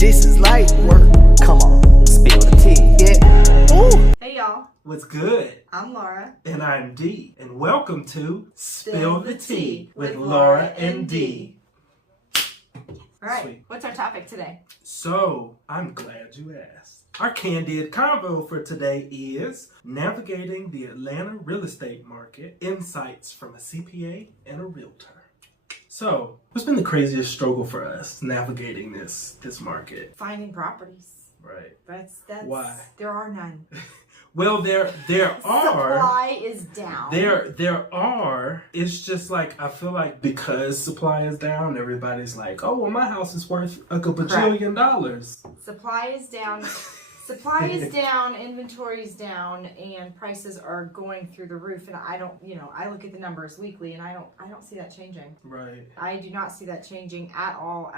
This is light work. Come on, spill the tea. Yeah. Ooh. Hey y'all. What's good? I'm Laura. And I'm Dee. And welcome to Spill the Tea with Laura and Dee. Alright, Sweet. what's our topic today? So, I'm glad you asked. Our Candid Convo for today is navigating the Atlanta real estate market, insights from a CPA and a Realtor. So, what's been the craziest struggle for us navigating this market? Finding properties. Right. That's Why? There are none. Well, there are. Supply is down. There are. It's just like, I feel like because supply is down, everybody's like, oh, well, my house is worth a bajillion dollars. Supply is down. Supply is down, inventory is down, and prices are going through the roof. And I don't, I look at the numbers weekly, and I don't see that changing. Right. I do not see that changing at all.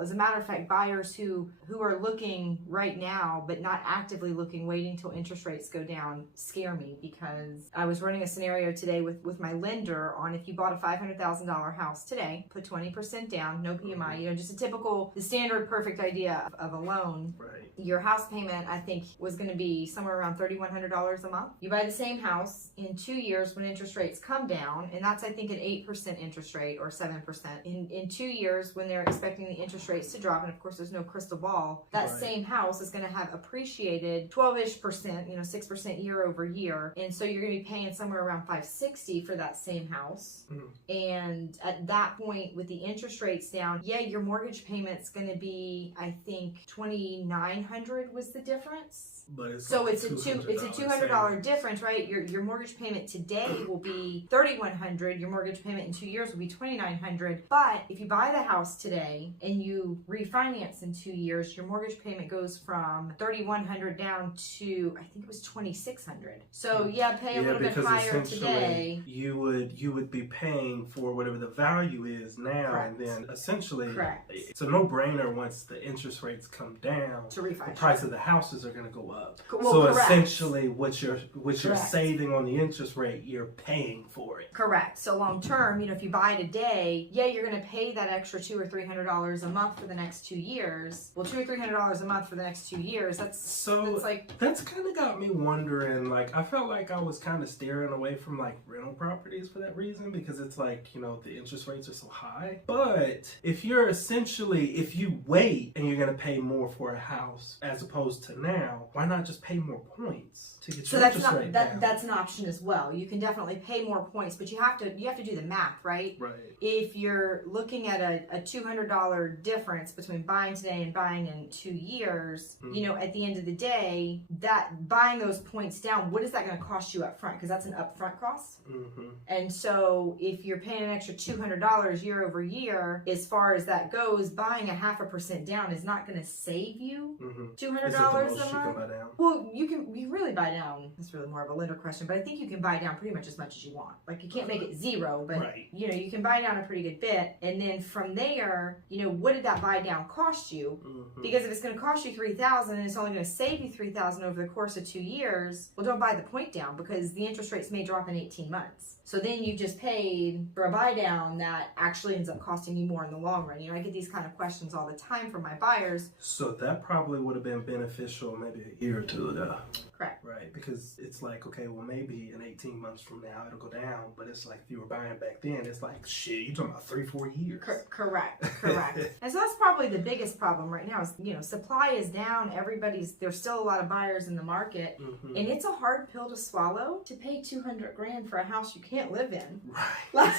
As a matter of fact, buyers who are looking right now, but not actively looking, waiting until interest rates go down, scare me, because I was running a scenario today with my lender on if you bought a $500,000 house today, put 20% down, no PMI, just the standard perfect idea of a loan. Right. Your house payment, I think, was going to be somewhere around $3,100 a month. You buy the same house in 2 years when interest rates come down, and that's, I think, an 8% interest rate or 7%. In 2 years, when they're expecting the interest rates to drop, and of course, there's no crystal ball, that Right. same house is going to have appreciated 12-ish%, 6% year over year. And so you're going to be paying somewhere around $560 for that same house. And at that point, with the interest rates down, your mortgage payment's going to be, I think, $2,900 was the difference. But it's So like it's a $200 difference, right? Your mortgage payment today will be $3,100. Your mortgage payment in 2 years will be $2,900. But if you buy the house today and you refinance in 2 years, your mortgage payment goes from $3,100 down to, I think it was $2,600. So pay a little bit higher today. You would be paying for whatever the value is now. Correct. And then essentially Correct. it's a no-brainer once the interest rates come down. To refi. The price of the houses are going to go up. Well, so correct. essentially what you're Correct. saving on the interest rate, you're paying for it. Correct. So long term, if you buy today, you're going to pay that extra $200 or $300 a month for the next 2 years. Well, $200 or $300 a month for the next 2 years. That's kind of got me wondering. Like, I felt like I was kind of steering away from like rental properties for that reason, because it's like, the interest rates are so high. But if you wait and you're going to pay more for a house as opposed to now, why not just pay more points to get your interest rate down? That's an option as well. You can definitely pay more points, but you have to do the math, right? Right. If you're looking at a $200 difference between buying today and buying in 2 years, at the end of the day, that buying those points down, what is that going to cost you up front? Because that's an upfront cost. Mm-hmm. And so if you're paying an extra $200 year over year, as far as that goes, buying a 0.5% down is not going to save you $200 a month. Well, you can really buy down. That's really more of a lender question, but I think you can buy down pretty much as much as you want. Like, you can't make it zero, but right. You can buy down a pretty good bit, and then from there, what did that buy down cost you? Mm-hmm. Because if it's going to cost you $3,000 and it's only going to save you $3,000 over the course of 2 years, well, don't buy the point down, because the interest rates may drop in 18 months. So then you just paid for a buy down that actually ends up costing you more in the long run. I get these kind of questions all the time from my buyers. So that probably would have been beneficial maybe a year or two ago. Correct. Right, because it's like, okay, well, maybe in 18 months from now it'll go down, but it's like if you were buying back then, it's like, shit, you're talking about 3-4 years. Correct. And so that's probably the biggest problem right now is, supply is down. There's still a lot of buyers in the market, and it's a hard pill to swallow to pay $200,000 for a house you can't live in. Right.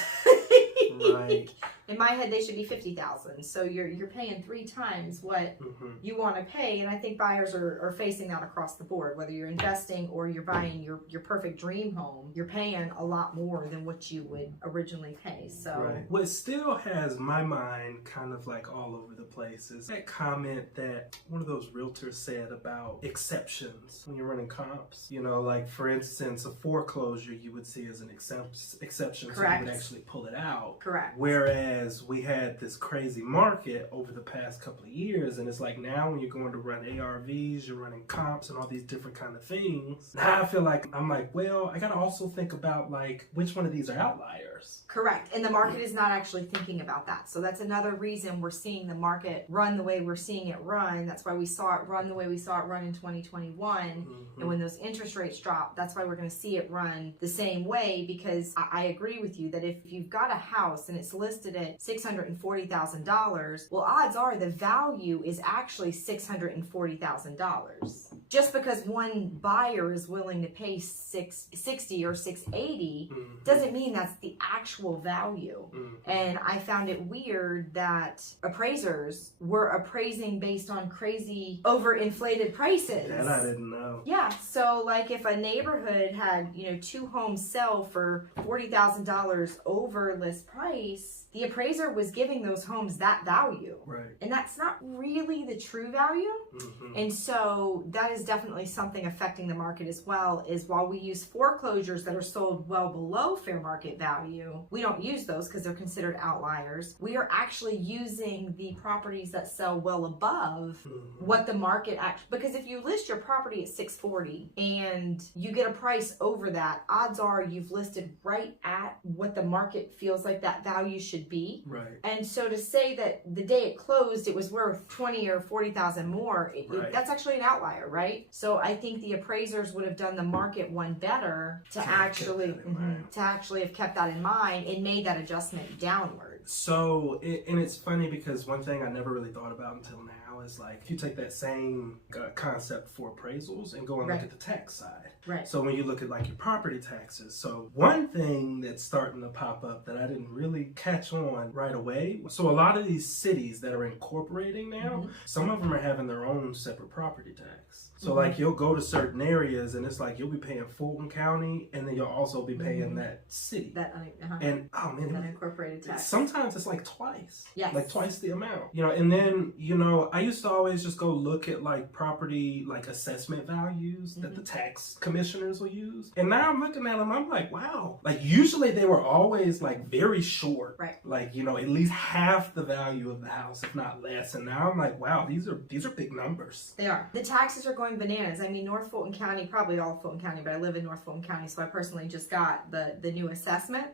Right. In my head, they should be $50,000. So you're paying 3 times what you want to pay, and I think buyers are facing that across the board. Whether you're investing or you're buying your perfect dream home, you're paying a lot more than what you would originally pay. So right. What still has my mind kind of like all over the place is that comment that one of those realtors said about exceptions when you're running comps. Like, for instance, a foreclosure you would see as an exception, Correct. so you would actually pull it out. Correct. Whereas Whereas we had this crazy market over the past couple of years, and it's like now when you're going to run ARVs, you're running comps and all these different kind of things. Now I feel like I'm like, well, I gotta also think about like which one of these are outliers. Correct. And the market is not actually thinking about that. So that's another reason we're seeing the market run the way we're seeing it run. That's why we saw it run the way we saw it run in 2021. And when those interest rates drop, that's why we're going to see it run the same way, because I agree with you that if you've got a house and it's listed at $640,000, well, odds are the value is actually $640,000. Just because one buyer is willing to pay $660 or $680 doesn't mean that's the actual value. And I found it weird that appraisers were appraising based on crazy overinflated prices. That I didn't know. Yeah, so like if a neighborhood had, 2 homes sell for $40,000 over list price, the appraiser was giving those homes that value. Right. And that's not really the true value. And so that is definitely something affecting the market as well, is while we use foreclosures that are sold well below fair market value, we don't use those because they're considered outliers. We are actually using the properties that sell well above what the market because if you list your property at $640 and you get a price over that, odds are you've listed right at what the market feels like that value should be. Right. And so to say that the day it closed it was worth 20 or 40,000 more, that's actually an outlier, right? So I think the appraisers would have done the market one better to actually have kept that in mind and made that adjustment downward. So, and it's funny because one thing I never really thought about until now is like, if you take that same concept for appraisals and go and look at the tax side. Right. So when you look at like your property taxes, so one thing that's starting to pop up that I didn't really catch on right away. So a lot of these cities that are incorporating now, some of them are having their own separate property tax. So like you'll go to certain areas and it's like you'll be paying Fulton County and then you'll also be paying that city. And oh man, that incorporated tax. Sometimes it's like twice. Yes. Like twice the amount. And then, I used to always just go look at like property like assessment values that the tax commissioners will use. And now I'm looking at them, I'm like, wow. Like usually they were always like very short. Right. Like, at least half the value of the house, if not less. And now I'm like, wow, these are big numbers. They are. The taxes are going bananas. I mean, North Fulton County, probably all of Fulton County, but I live in North Fulton County, so I personally just got the new assessment.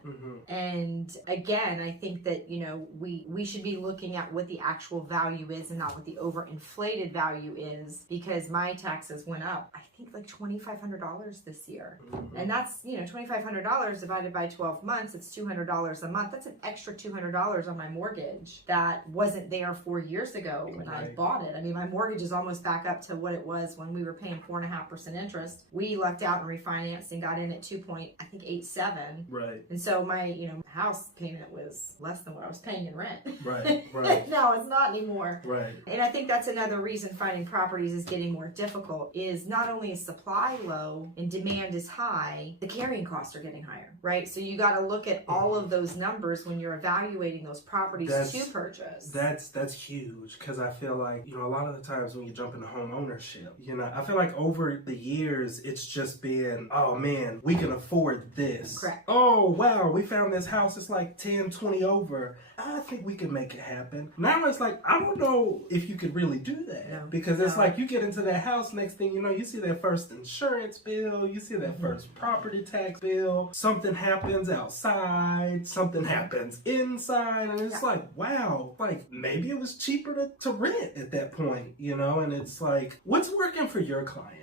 And again, I think that, we should be looking at what the actual value is and not what the overinflated value is, because my taxes went up, I think like $2,500 this year. And that's, $2,500 divided by 12 months, it's $200 a month. That's an extra $200 on my mortgage that wasn't there 4 years ago when I bought it. I mean, my mortgage is almost back up to what it was when we were paying 4.5% interest. We lucked out and refinanced and got in at 2.87. Right. And so my, house payment was less than what I was paying in rent. Right. No, it's not anymore. Right. And I think that's another reason finding properties is getting more difficult, is not only is supply low and demand is high, the carrying costs are getting higher, right? So you got to look at all of those numbers when you're evaluating those properties to purchase. That's huge, because I feel like, a lot of the times when you jump into home ownership, I feel like over the years, it's just been, oh man, we can afford this. Correct. Oh wow, we found this house, it's like 10, 20 over. I think we can make it happen. Now it's like, I don't know if you could really do that. Because it's like you get into that house, next thing you know, you see that first insurance bill, you see that first property tax bill, something happens outside, something happens inside, and it's like, wow, like maybe it was cheaper to rent at that point, and it's like, what's working for your clients?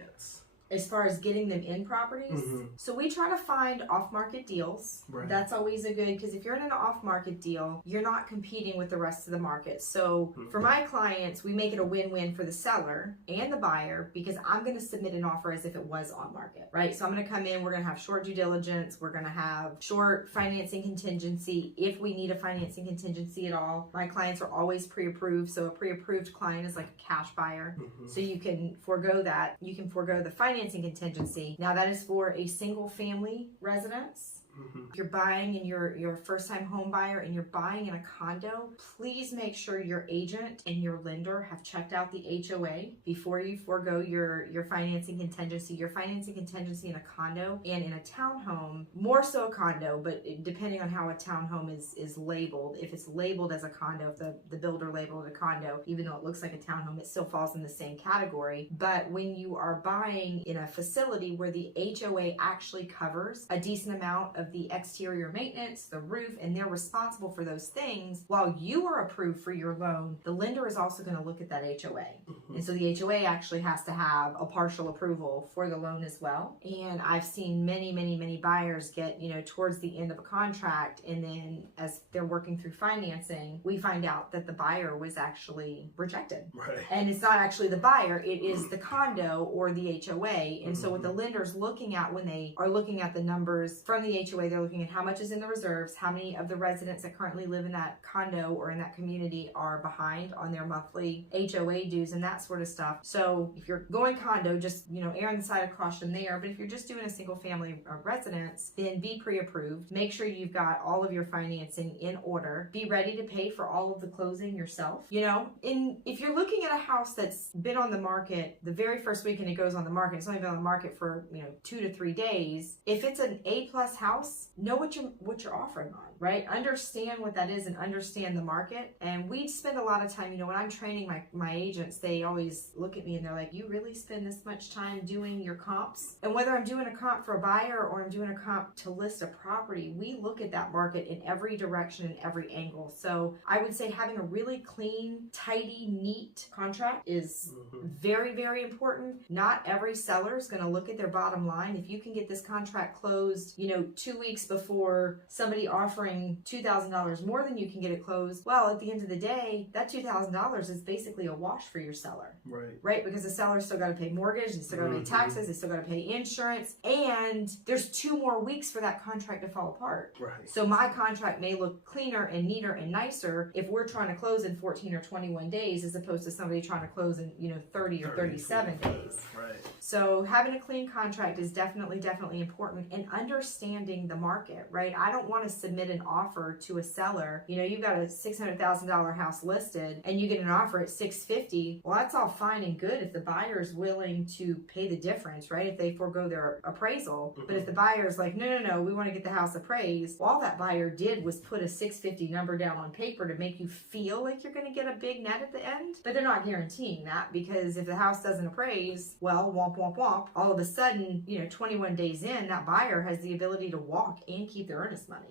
As far as getting them in properties, so we try to find off-market deals. Right. That's always a good, because if you're in an off-market deal, you're not competing with the rest of the market. So for my clients, we make it a win-win for the seller and the buyer, because I'm going to submit an offer as if it was on market, right? So I'm going to come in, we're going to have short due diligence, we're going to have short financing contingency if we need a financing contingency at all. My clients are always pre-approved, so a pre-approved client is like a cash buyer. So you can forego that. You can forego the financing contingency. Now that is for a single family residence. If you're buying and you're a first-time home buyer and you're buying in a condo, please make sure your agent and your lender have checked out the HOA before you forego your financing contingency. Your financing contingency in a condo and in a townhome, more so a condo, but depending on how a townhome is labeled. If it's labeled as a condo, if the builder labeled it a condo, even though it looks like a townhome, it still falls in the same category. But when you are buying in a facility where the HOA actually covers a decent amount of the exterior maintenance, the roof, and they're responsible for those things, while you are approved for your loan, the lender is also going to look at that HOA. And so the HOA actually has to have a partial approval for the loan as well. And I've seen many buyers get, towards the end of a contract, and then as they're working through financing, we find out that the buyer was actually rejected. Right. And it's not actually the buyer, it is the condo or the HOA. And so what the lender's looking at when they are looking at the numbers from the HOA, they're looking at how much is in the reserves, how many of the residents that currently live in that condo or in that community are behind on their monthly HOA dues and that sort of stuff. So if you're going condo, just, err on the side of caution there. But if you're just doing a single family residence, then be pre-approved. Make sure you've got all of your financing in order. Be ready to pay for all of the closing yourself. If you're looking at a house that's been on the market the very first weekend it goes on the market, it's only been on the market for 2 to 3 days. If it's an A+ house, know what you're offering on, right? Understand what that is and understand the market. And we spend a lot of time, when I'm training my agents, they always look at me and they're like, you really spend this much time doing your comps? And whether I'm doing a comp for a buyer or I'm doing a comp to list a property, we look at that market in every direction and every angle. So I would say having a really clean, tidy, neat contract is very, very important. Not every seller is going to look at their bottom line. If you can get this contract closed, 2 weeks before somebody offering $2,000 more than you can get it closed, well, at the end of the day, that $2,000 is basically a wash for your seller. Right? Because the seller's still got to pay mortgage, they still got to pay taxes, they still got to pay insurance, and there's 2 more weeks for that contract to fall apart. Right. So my contract may look cleaner and neater and nicer if we're trying to close in 14 or 21 days as opposed to somebody trying to close in 30 or 37 days. Right. So having a clean contract is definitely important, and understanding the market, right? I don't want to submit an offer to a seller. You've got a $600,000 house listed and you get an offer at $650,000. Well, that's all fine and good if the buyer is willing to pay the difference, right? If they forego their appraisal. But if the buyer is like, no, we want to get the house appraised, well, all that buyer did was put a $650,000 number down on paper to make you feel like you're going to get a big net at the end. But they're not guaranteeing that, because if the house doesn't appraise, well, womp, womp, womp, all of a sudden, 21 days in, that buyer has the ability to walk and keep their earnest money.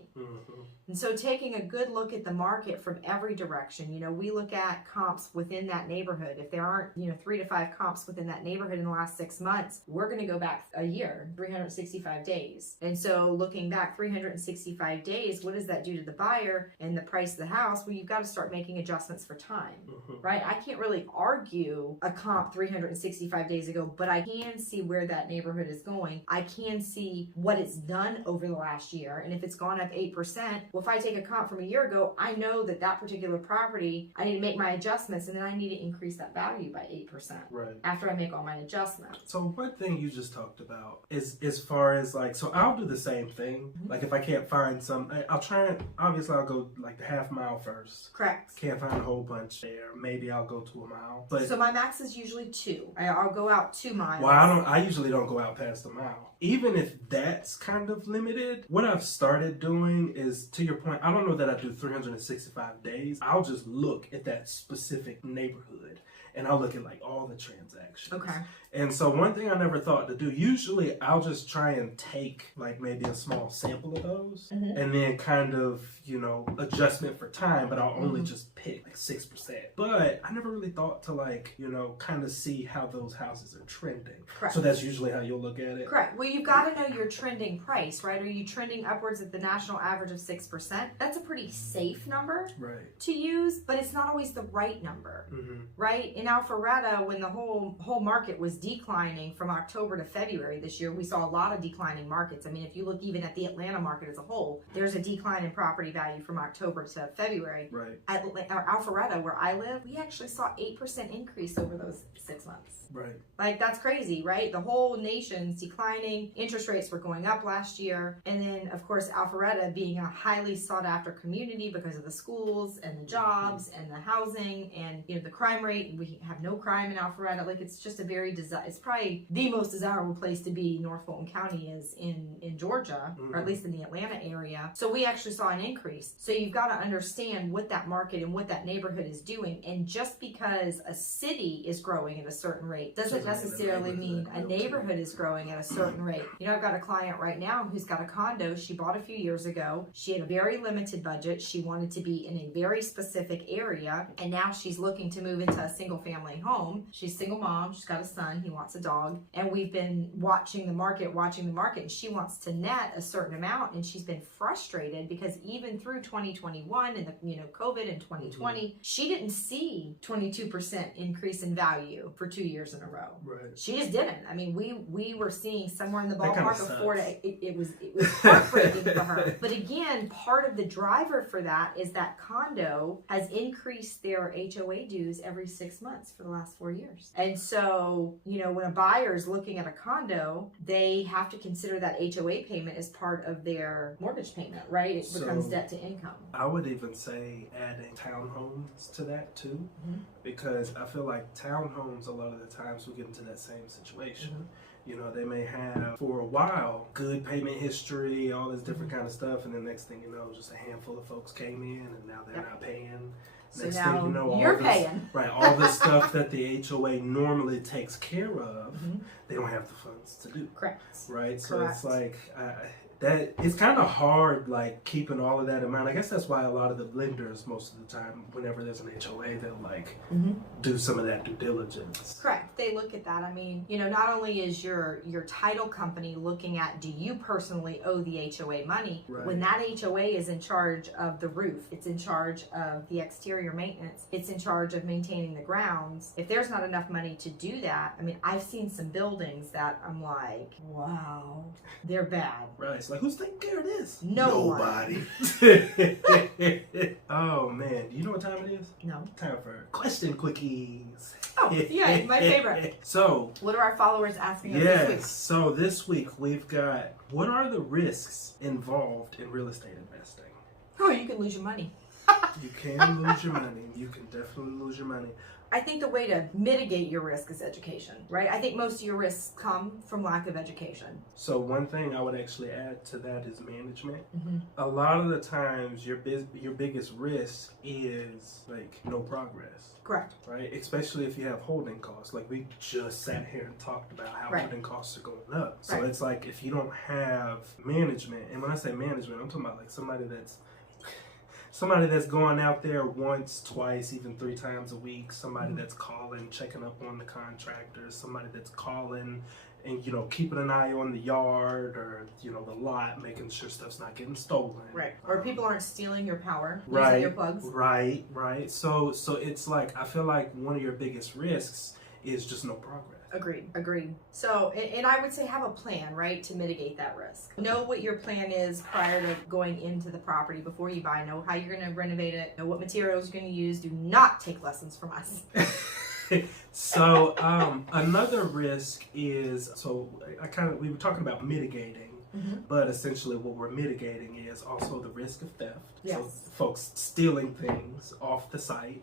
And so taking a good look at the market from every direction, we look at comps within that neighborhood. If there aren't, 3 to 5 comps within that neighborhood in the last 6 months, we're going to go back a year, 365 days. And so looking back 365 days, what does that do to the buyer and the price of the house? Well, you've got to start making adjustments for time, right? I can't really argue a comp 365 days ago, but I can see where that neighborhood is going. I can see what it's done over the last year. And if it's gone up 8%, well, if I take a comp from a year ago, I know that particular property, I need to make my adjustments, and then I need to increase that value by 8% after I make all my adjustments. So one thing you just talked about is as far as so I'll do the same thing. Like if I can't find I'll try and, obviously I'll go like the half mile first. Correct. Can't find a whole bunch there. Maybe I'll go to a mile. But so my max is usually 2. I'll go out 2 miles. Well, I usually don't go out past a mile. Even if that's kind of limited, what I've started doing is, to your point, I don't know that I do 365 days. I'll just look at that specific neighborhood and I'll look at all the transactions. Okay. And so one thing I never thought to do, usually I'll just try and take maybe a small sample of those and then kind of, adjustment for time, but I'll only just pick 6%. But I never really thought to kind of see how those houses are trending. Correct. So that's usually how you'll look at it? Correct. Well, you've got to know your trending price, right? Are you trending upwards at the national average of 6%? That's a pretty safe number to use, but it's not always the right number, right? In Alpharetta, when the whole market was declining from October to February this year, we saw a lot of declining markets. I mean, if you look even at the Atlanta market as a whole, there's a decline in property value from October to February. Right. or Alpharetta, where I live, we actually saw 8% increase over those 6 months. Right. Like, that's crazy, right? The whole nation's declining. Interest rates were going up last year. And then, of course, Alpharetta being a highly sought after community because of the schools and the jobs and the housing and, you know, the crime rate. We have no crime in Alpharetta. Like, it's just a very, it's probably the most desirable place to be North Fulton County is in Georgia, or at least in the Atlanta area. So we actually saw an increase. So you've got to understand what that market and what that neighborhood is doing. And just because a city is growing at a certain rate doesn't necessarily mean a neighborhood is growing at a certain rate. You know, I've got a client right now who's got a condo she bought a few years ago. She had a very limited budget. She wanted to be in a very specific area, and now she's looking to move into a single family home. She's a single mom. She's got a son. He wants a dog. And we've been watching the market, and she wants to net a certain amount, and she's been frustrated because even through 2021 and the, you know, COVID in 2020, she didn't see 22% increase in value for 2 years in a row. Right. She just didn't. I mean, we were seeing somewhere in the ballpark of 4 to it was heartbreaking for her. But again, part of the driver for that is that condo has increased their HOA dues every 6 months for the last 4 years. And so, you know, when a buyer is looking at a condo, they have to consider that HOA payment as part of their mortgage payment, right? It becomes debt to income. I would even say adding townhomes to that too, because I feel like townhomes, a lot of the times we get into that same situation. You know, they may have for a while good payment history, all this different kind of stuff, and the next thing you know, just a handful of folks came in and now they're not paying. So Next now thing you know, you're all this, paying. Right, all the stuff that the HOA normally takes care of, they don't have the funds to do. Correct. Right, so Correct. it's like that. It's kind of hard, like keeping all of that in mind. I guess that's why a lot of the lenders, most of the time, whenever there's an HOA, they'll like do some of that due diligence. Correct. They look at that. I mean, you know, not only is your title company looking at, do you personally owe the HOA money? Right. When that HOA is in charge of the roof, it's in charge of the exterior maintenance, it's in charge of maintaining the grounds. If there's not enough money to do that, I mean, I've seen some buildings that I'm like, wow, they're bad. Right. It's like, who's taking care of this? Nobody. Oh man, do you know what time it is? No. Time for Question Quickies. Oh, yeah, my favorite. So, what are our followers asking us yes, this week? so this week we've got, what are the risks involved in real estate investing? Oh, you can lose your money. You can lose your money. You can definitely lose your money. I think the way to mitigate your risk is education, right? I think most of your risks come from lack of education. So one thing I would actually add to that is management. A lot of the times your biggest risk is like no progress. Correct. Right? Especially if you have holding costs. Like we just sat here and talked about how holding costs are going up. So it's like if you don't have management, and when I say management, I'm talking about like somebody that's going out there once, twice, even 3 times a week, somebody that's calling, checking up on the contractors, somebody that's calling and, you know, keeping an eye on the yard or, you know, the lot, making sure stuff's not getting stolen. Right. Or people aren't stealing your power, right, using your plugs. Right. So it's like, I feel like one of your biggest risks is just no progress. Agreed. So, and I would say have a plan, right, to mitigate that risk. Know what your plan is prior to going into the property before you buy. Know how you're going to renovate it. Know what materials you're going to use. Do not take lessons from us. So, another risk is, we were talking about mitigating. But essentially what we're mitigating is also the risk of theft. Yes. So folks stealing things off the site,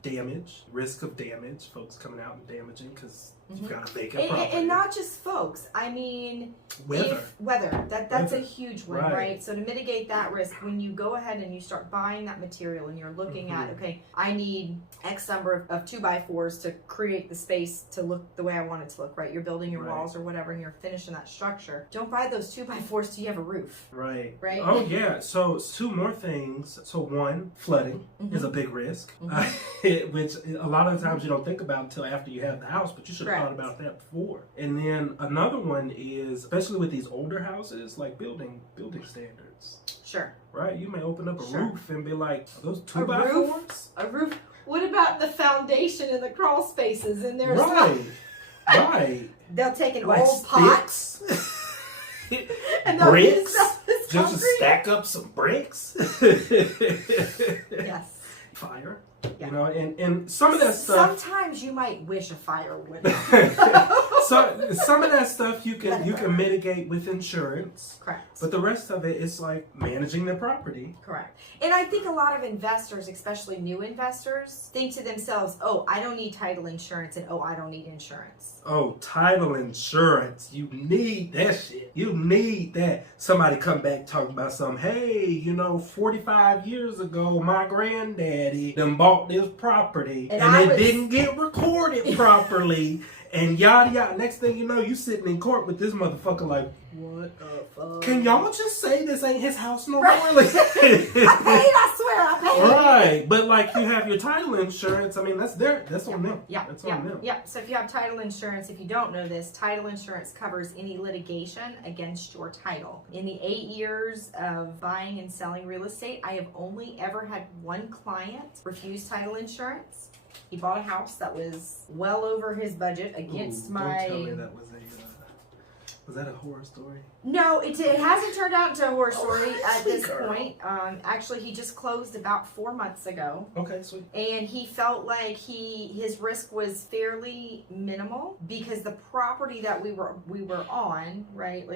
risk of damage, folks coming out and damaging because you've got a vacant property. And not just folks. I mean, weather. That's a huge one, right? So to mitigate that risk, when you go ahead and you start buying that material and you're looking at, okay, I need X number of 2x4s to create the space to look the way I want it to look, right? You're building your walls or whatever and you're finishing that structure. Don't buy those 2x4s till you have a roof. Right? Oh yeah. So 2 more things. So one, flooding is a big risk, which a lot of the times you don't think about until after you have the house, but you should have thought about that before. And then another one is, especially with these older houses, like building standards. Sure. Right? You may open up a roof and be like, are those 2x4s? A roof? What about the foundation and the crawl spaces in there? Right. They'll take an like old pot. And bricks. Just to stack up some bricks. Yes. Fire. You know, and some of that stuff. Sometimes you might wish a fire would. So some of that stuff you can mitigate with insurance. Correct. But the rest of it is like managing the property. Correct. And I think a lot of investors, especially new investors, think to themselves, oh, I don't need title insurance, and oh, I don't need insurance. Oh, title insurance. You need that shit. You need that. Somebody come back talking about something. Hey, you know, 45 years ago, my granddaddy done bought this property and it didn't get recorded properly. And yada yada. Next thing you know, you sitting in court with this motherfucker like, what the fuck? Can y'all just say this ain't his house no more? Like, I paid, I swear, I paid. Right. But like you have your title insurance, I mean that's on them. Yeah. That's on them. Yeah. So if you have title insurance, if you don't know this, title insurance covers any litigation against your title. In the 8 years of buying and selling real estate, I have only ever had one client refuse title insurance. He bought a house that was well over his budget against my... Don't tell me that was that a horror story? No, it hasn't turned out into a horror story at this point. Actually, he just closed about 4 months ago. Okay, sweet. And he felt like his risk was fairly minimal because the property that we were on, right,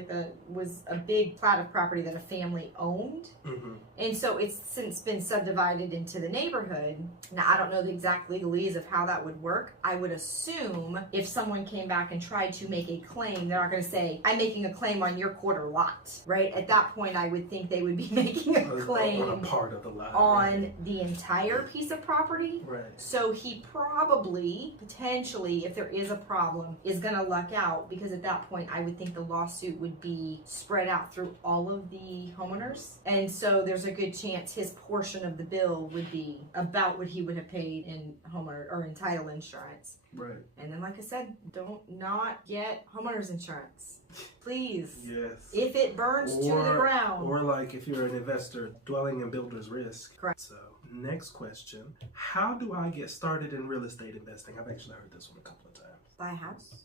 was a big plat of property that a family owned. Mm-hmm. And so it's since been subdivided into the neighborhood. Now, I don't know the exact legalese of how that would work. I would assume if someone came back and tried to make a claim, they're not going to say, I'm making a claim on your quarter lot, right? At that point, I would think they would be making a claim on a part of the lot, on the entire piece of property. Right. So he probably, potentially, if there is a problem, is going to luck out because at that point, I would think the lawsuit would be spread out through all of the homeowners. And so there's a good chance his portion of the bill would be about what he would have paid in homeowner or in title insurance. Right. And then, like I said, don't not get homeowners insurance. Please. Yes. If it burns to the ground. Or like if you're an investor, dwelling in builder's risk. Correct. So, next question. How do I get started in real estate investing? I've actually heard this one a couple of times. Buy a house?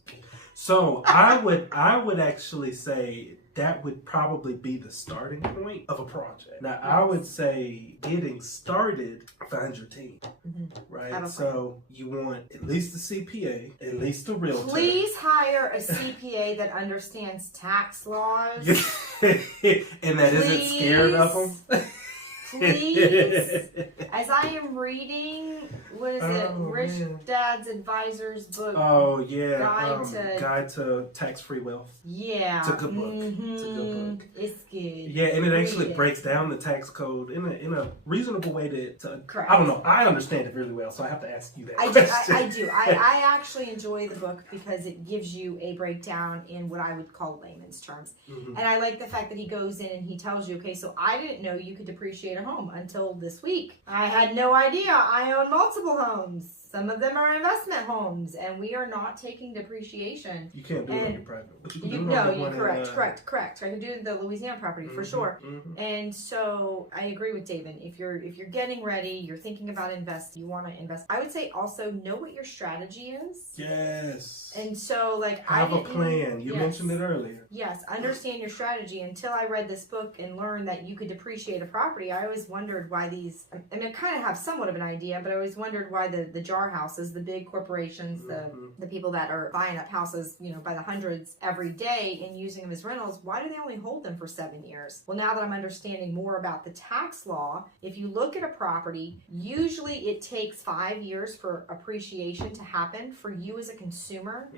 So, I would actually say that would probably be the starting point of a project. Now, I would say getting started, find your team, right? So you want at least a CPA, at least a realtor. Please hire a CPA that understands tax laws. And that isn't scared of them. Please, as I am reading, what is it? Rich Dad's Advisor's book. Oh yeah, Guide to Tax-Free Wealth. Yeah, it's a good book. It's a good book. It's good. Yeah, and it actually breaks down the tax code in a reasonable way to Correct. I don't know. I understand it really well, so I have to ask you that. I do. I actually enjoy the book because it gives you a breakdown in what I would call layman's terms, and I like the fact that he goes in and he tells you, okay, so I didn't know you could depreciate a home until this week. I had no idea. I own multiple homes. Some of them are investment homes, and we are not taking depreciation. You can't do it on your private. But you can do it no, on the you one correct. I can do the Louisiana property for sure. And so I agree with David. If you're getting ready, you're thinking about investing, you want to invest. I would say also know what your strategy is. Yes. And so have a plan. You mentioned it earlier. Yes, understand your strategy. Until I read this book and learned that you could depreciate a property, I always wondered why these. I mean, I kind of have somewhat of an idea, but I always wondered why the jar houses, the big corporations, the people that are buying up houses, by the hundreds every day and using them as rentals, why do they only hold them for 7 years? Well, now that I'm understanding more about the tax law, if you look at a property, usually it takes 5 years for appreciation to happen for you as a consumer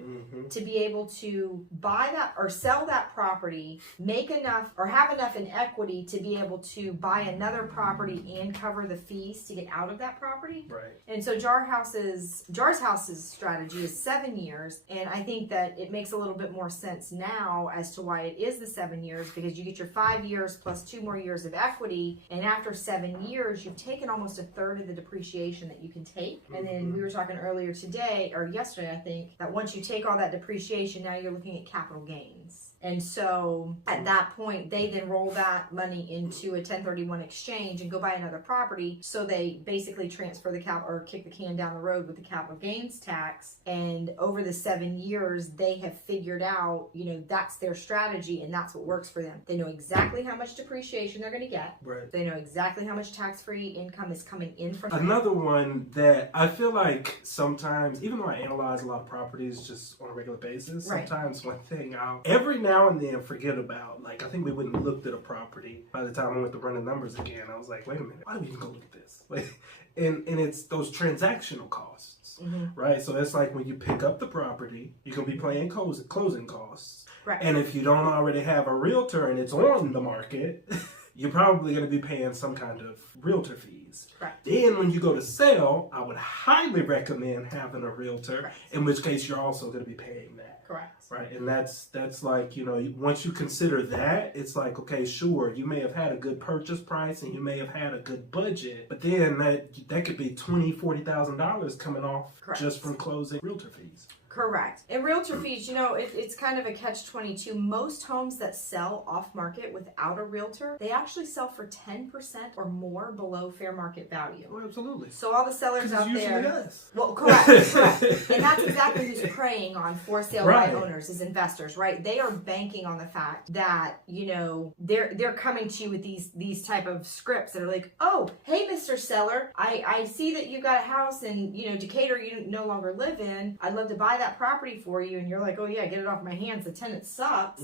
to be able to buy that or sell that property, make enough or have enough in equity to be able to buy another property and cover the fees to get out of that property. Right. And so Jar's house's strategy is 7 years, and I think that it makes a little bit more sense now as to why it is the 7 years, because you get your 5 years plus 2 more years of equity, and after 7 years you've taken almost a third of the depreciation that you can take. And then we were talking earlier today or yesterday, I think, that once you take all that depreciation, now you're looking at capital gains. And so at that point, they then roll that money into a 1031 exchange and go buy another property. So they basically transfer the cap or kick the can down the road with the capital gains tax. And over the 7 years, they have figured out, that's their strategy and that's what works for them. They know exactly how much depreciation they're going to get. Right. They know exactly how much tax-free income is coming in from Another one that I feel like sometimes, even though I analyze a lot of properties just on a regular basis, sometimes one thing I'll every now and then forget about, like I think we went and looked at a property. By the time I went to run the numbers again, I was like, wait a minute, why do we even go look at this? Like, and it's those transactional costs, right? So it's like when you pick up the property, you're going to be paying closing costs. Right. And if you don't already have a realtor and it's on the market, you're probably going to be paying some kind of realtor fees. Right. Then when you go to sell, I would highly recommend having a realtor, Correct. in which case you're also going to be paying that. Correct. Right. And that's like, once you consider that, it's like, okay, sure, you may have had a good purchase price and you may have had a good budget, but then that could be $20,000, $40,000 coming off Correct. just from closing realtor fees. Correct. And realtor fees, it's kind of a catch-22. Most homes that sell off market without a realtor, they actually sell for 10% or more below fair market value. Oh, absolutely. So all the sellers out there. Us. Well, correct. And that's exactly who's preying on for sale by owners is investors, right? They are banking on the fact that, they're coming to you with these type of scripts that are like, oh, hey, Mr. Seller, I see that you got a house in, Decatur you no longer live in. I'd love to buy that property for you. And you're like, oh yeah, get it off my hands. The tenant sucks.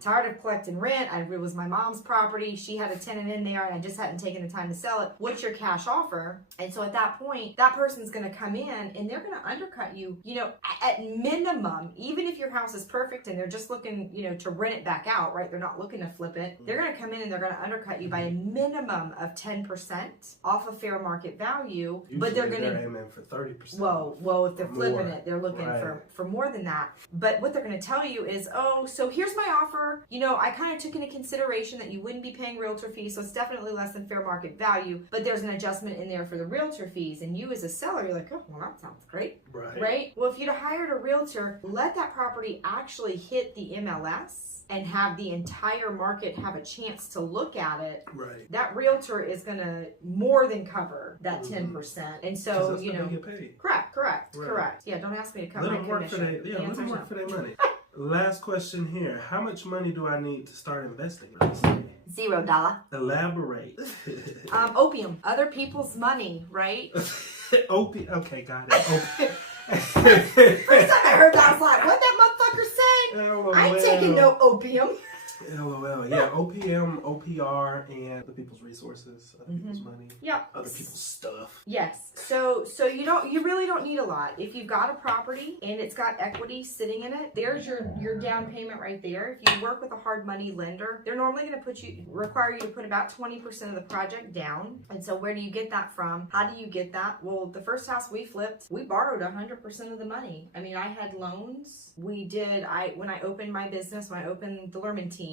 Tired of collecting rent. It was my mom's property. She had a tenant in there and I just hadn't taken the time to sell it. What's your cash offer? And so at that point, that person's going to come in and they're going to undercut you, at minimum, even if your house is perfect and they're just looking, to rent it back out, right? They're not looking to flip it. They're going to come in and they're going to undercut you by a minimum of 10% off of fair market value. Usually but they're going to aiming for 30%. Well, if they're flipping More. it, they're looking Right. for more than that. But what they're going to tell you is, oh, so here's my offer. I kind of took into consideration that you wouldn't be paying realtor fees, so it's definitely less than fair market value, but there's an adjustment in there for the realtor fees. And you as a seller, you're like, oh, well, that sounds great. Right? Well, if you'd have hired a realtor, let that property actually hit the MLS and have the entire market have a chance to look at it, that realtor is going to more than cover that 10%. And so, that's how they get paid. Correct. Yeah, don't ask me to cover Let my them work for commission. let them work for their money. Last question here. How much money do I need to start investing in real estate? $0. Elaborate. Opium. Other people's money, right? Opium. Okay, got it. First time I heard that, I was like, what that motherfucker say? LOL. I ain't taking no opium. LOL. Yeah, OPM, OPR, and other people's resources, other people's money, other people's stuff. Yes. So you really don't need a lot. If you've got a property and it's got equity sitting in it, there's your down payment right there. If you work with a hard money lender, they're normally going to require you to put about 20% of the project down. And so where do you get that from? How do you get that? Well, the first house we flipped, we borrowed 100% of the money. I mean, I had loans. When I opened my business, when I opened the Lerman team,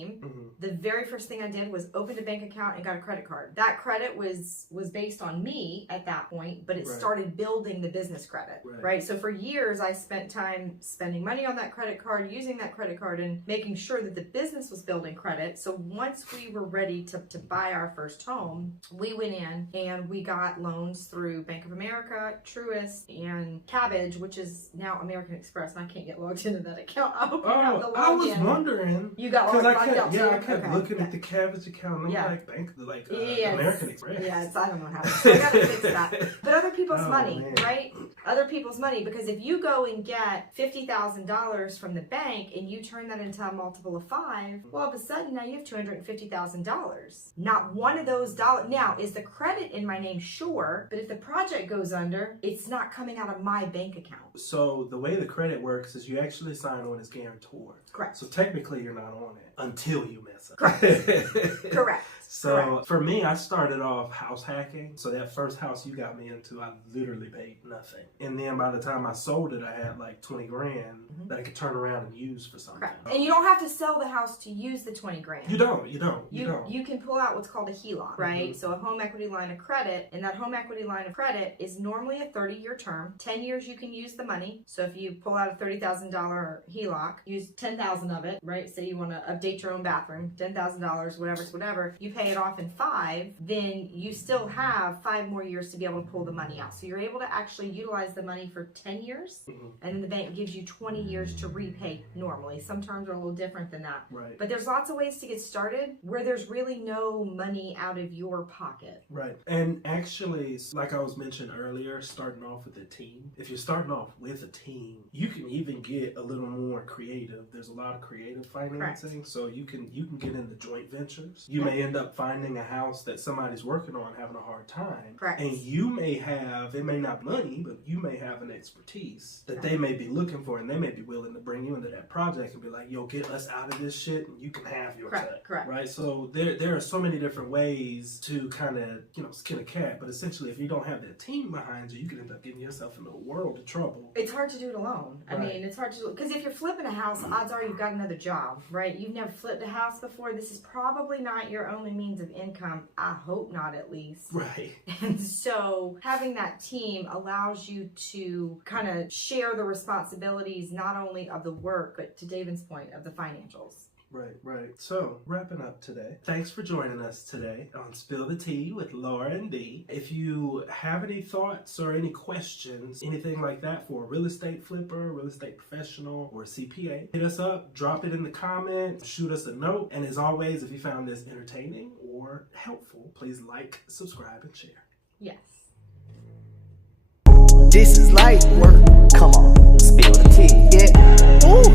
the very first thing I did was open a bank account and got a credit card. That credit was based on me at that point, but it started building the business credit, right? So for years, I spent time spending money on that credit card, using that credit card, and making sure that the business was building credit. So once we were ready to buy our first home, we went in and we got loans through Bank of America, Truist, and Cabbage, which is now American Express, and I can't get logged into that account. I was wondering. You got logged out too? I kept looking at the Cabbage account and I'm American Express. Yeah, I don't know how to. So I gotta fix that. But other people's money, right? Other people's money, because if you go and get $50,000 from the bank and you turn that into a multiple of 5, well, all of a sudden now you have $250,000. Not one of those dollars. Now, is the credit in my name? Sure, but if the project goes under, it's not coming out of my bank account. So the way the credit works is you actually sign on as guarantor. Correct. So technically you're not on it until you mess up. Correct. So for me, I started off house hacking. So that first house you got me into, I literally paid nothing. And then by the time I sold it, I had like 20 grand that I could turn around and use for something. Correct. And you don't have to sell the house to use the 20 grand. You don't. You can pull out what's called a HELOC, right? So a home equity line of credit, and that home equity line of credit is normally a 30-year term. 10 years you can use the money. So if you pull out a $30,000 HELOC, use 10,000 of it, right? Say you want to update your own bathroom, $10,000, whatever. You pay it off in 5, then you still have 5 more years to be able to pull the money out. So you're able to actually utilize the money for 10 years, and then the bank gives you 20 years to repay normally. Some terms are a little different than that. Right. But there's lots of ways to get started where there's really no money out of your pocket. Right. And actually, like I was mentioning earlier, starting off with a team. If you're starting off with a team, you can even get a little more creative. There's a lot of creative financing. Correct. So you can get into joint ventures. You may end up finding a house that somebody's working on having a hard time. Correct. And you may have, it may not be money, but you may have an expertise that they may be looking for, and they may be willing to bring you into that project and be like, yo, get us out of this shit and you can have your cut. Correct. Right? So there are so many different ways to kind of, skin a cat, but essentially if you don't have that team behind you, you can end up getting yourself into a world of trouble. It's hard to do it alone. I mean, it's hard to do, because if you're flipping a house, odds are you've got another job, right? You've never flipped a house before. This is probably not your only means of income. I hope not, at least. Right. And so having that team allows you to kind of share the responsibilities, not only of the work, but to David's point, of the financials. Right. So, wrapping up today. Thanks for joining us today on Spill the Tea with Laura and Dee. If you have any thoughts or any questions, anything like that for a real estate flipper, real estate professional, or a CPA, hit us up, drop it in the comments, shoot us a note. And as always, if you found this entertaining or helpful, please like, subscribe, and share. Yes. This is light work. Come on, spill the tea. Yeah. Ooh.